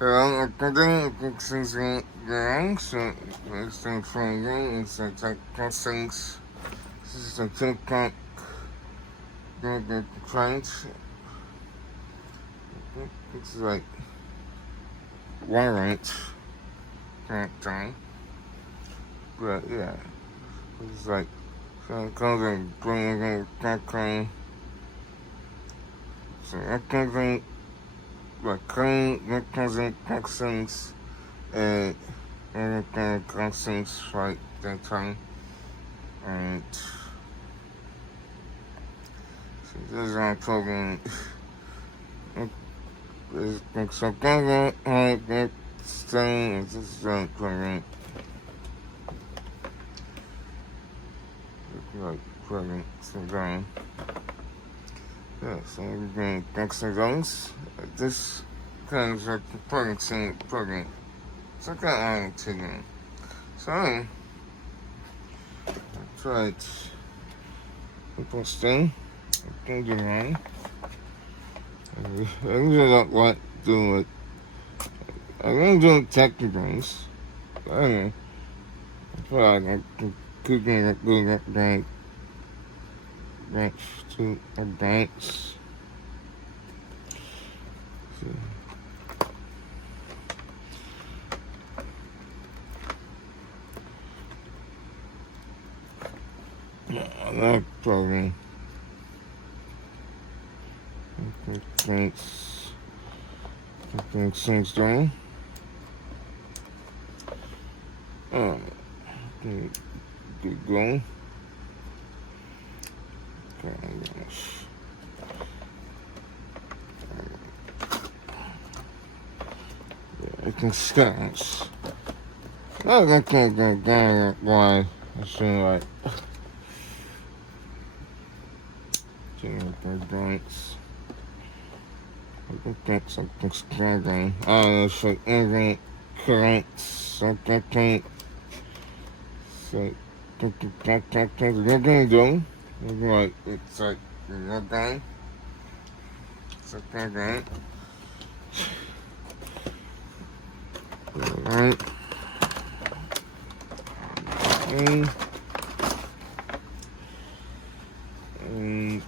I'm thinking since young, so it's from young, it's like things. This is a think the crunch. It's like warrant can't time. But yeah, it's like comes and bringing that. So I think like clean mechanism toxins and toxins like that time. And so this is our program. There's something that thing is just program. Like program so down. Yeah, so we're doing toxins. This kind of like the program. So I got on to them. So I tried posting. I can do wrong. I really don't want to do it. I'm gonna do technicals. I don't know. I feel like I can keep doing that bank to a banks. So. That program. Thanks. Things doing. Good going. I can scans. I can't go down why I seem like joints. I think something's going. I don't know, it's like invert currents, something. So, they're gonna do. Like, it's like, you're going. Something like that. Alright. And then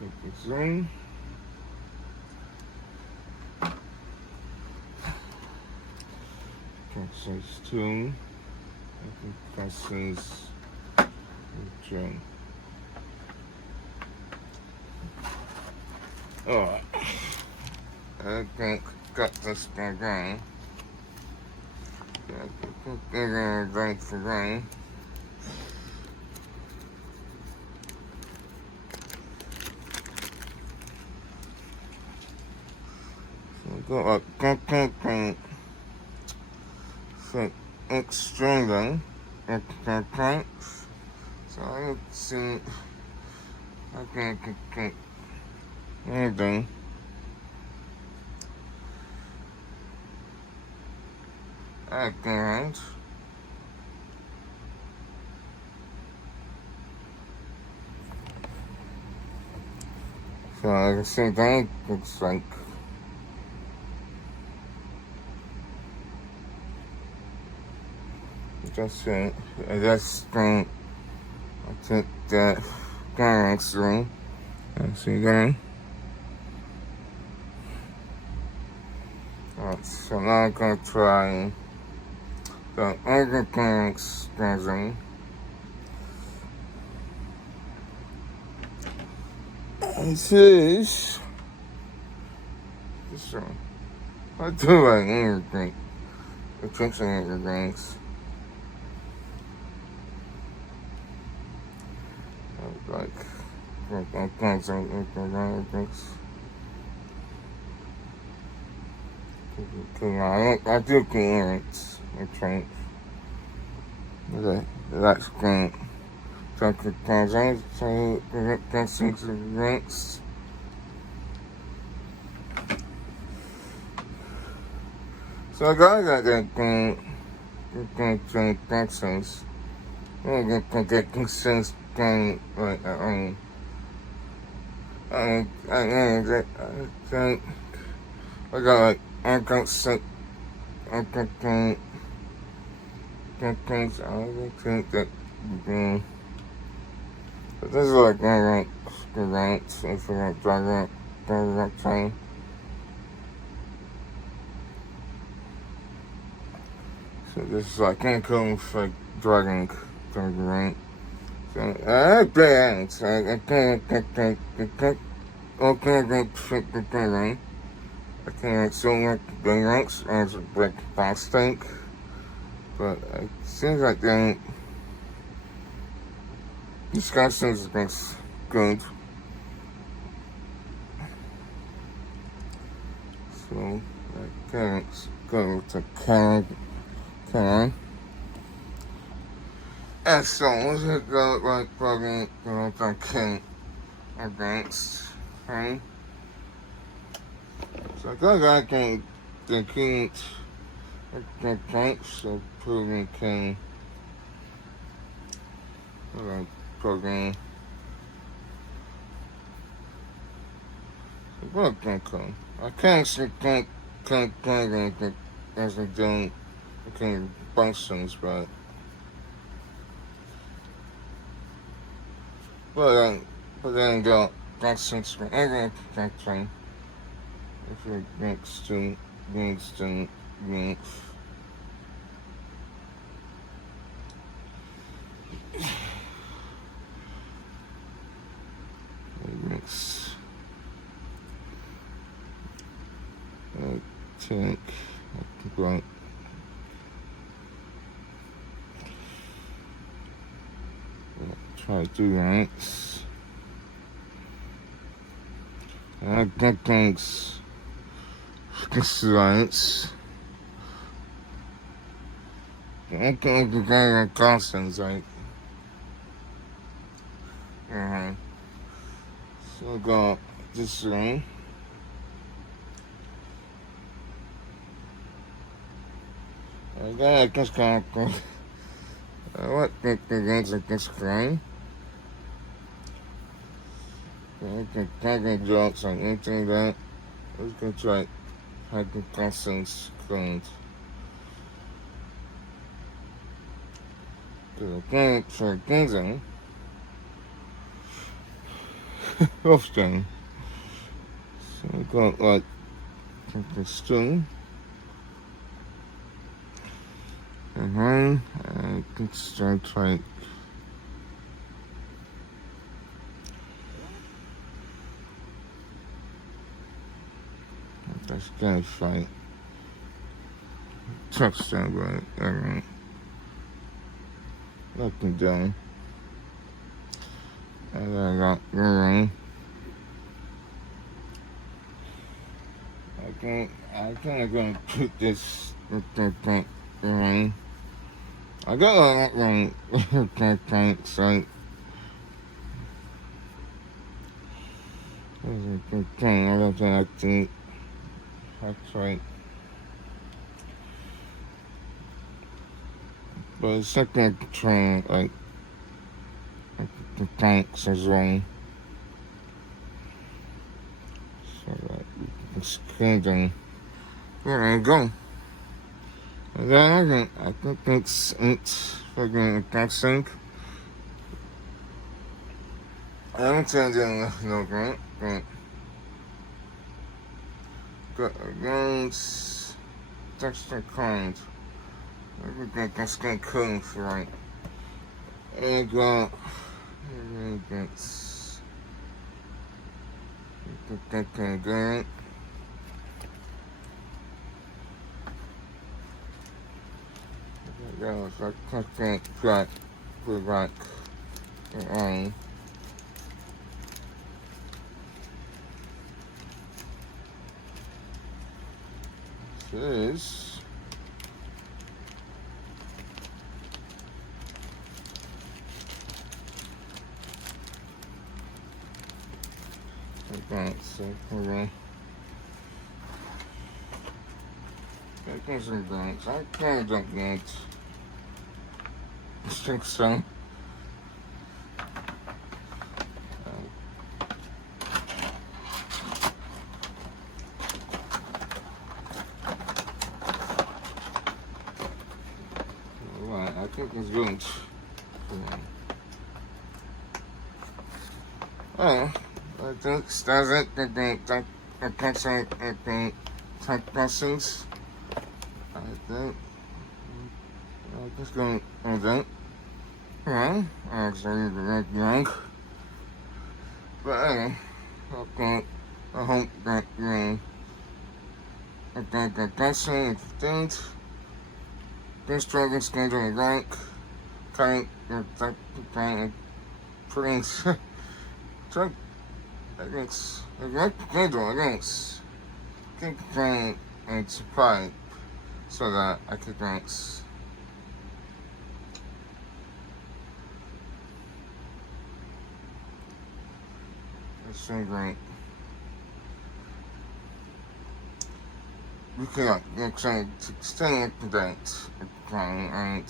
got this one. Size 2. I think that says John. Alright. I think got this guy going. I think they're going for rain. So I got like so extremely points. So I don't see I can anything. And so like I said, that looks like just I just think I took that next room and see that. Alright, so now I'm gonna try the other things present. This is this one. I do like anything. The tricks and the things. Like things and things. I do clearance. Okay. Okay, that's great. So that's next. So I got that Texas. I'm gonna get things done like think I got like I don't think that but this is like grants if you're like drag train. So this is like income for like dragging grant. So I can't so like the ranks as a like box tank. But it seems like they discussions is good. So I can't go to can. And so let's go like probably I can't advanced. Okay. So I got I can the can't so proving can program. So what can come? I can't as I don't functions, but then go functions for every function if it next to links. Next, tank, right. Try to do ranks. I got things. Science. I can't be going constants, right? So I got this ring. I got this kind of what the things like this ring. I can tackle jokes on anything that I was gonna try hyper constants current. Because I can't try things in. Often. So I got like the string. And then I can start like that's kind of fight. Touchdown, but alright. Looking down. And I got the ring. I can't gonna put this with the ring. I got all that ring with that so there's a good thing. I don't think I can. That's right. But it's like a train, like the tanks as well. So it's kind of, there you go. And then I think it's fucking constant. I haven't turned in no grant, but got against texture current. Everything that's gonna come for right. And got against that kind of grant. That was like constant track for like is so we're taking some grants. I kind of don't need I think so. think it's good. Oh, I think that's it. I think questions. I think I'm just going to do. Well, actually, the young. But anyway, I hope that you that question if you didn't. This drug is going to rank. Kind of pretty. Drug. I think it's keep trying and supply so that I could dance. It's so great. We can try to stay up to date. And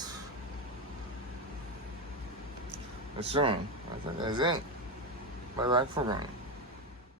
that's all. I think that's it. Bye bye for now.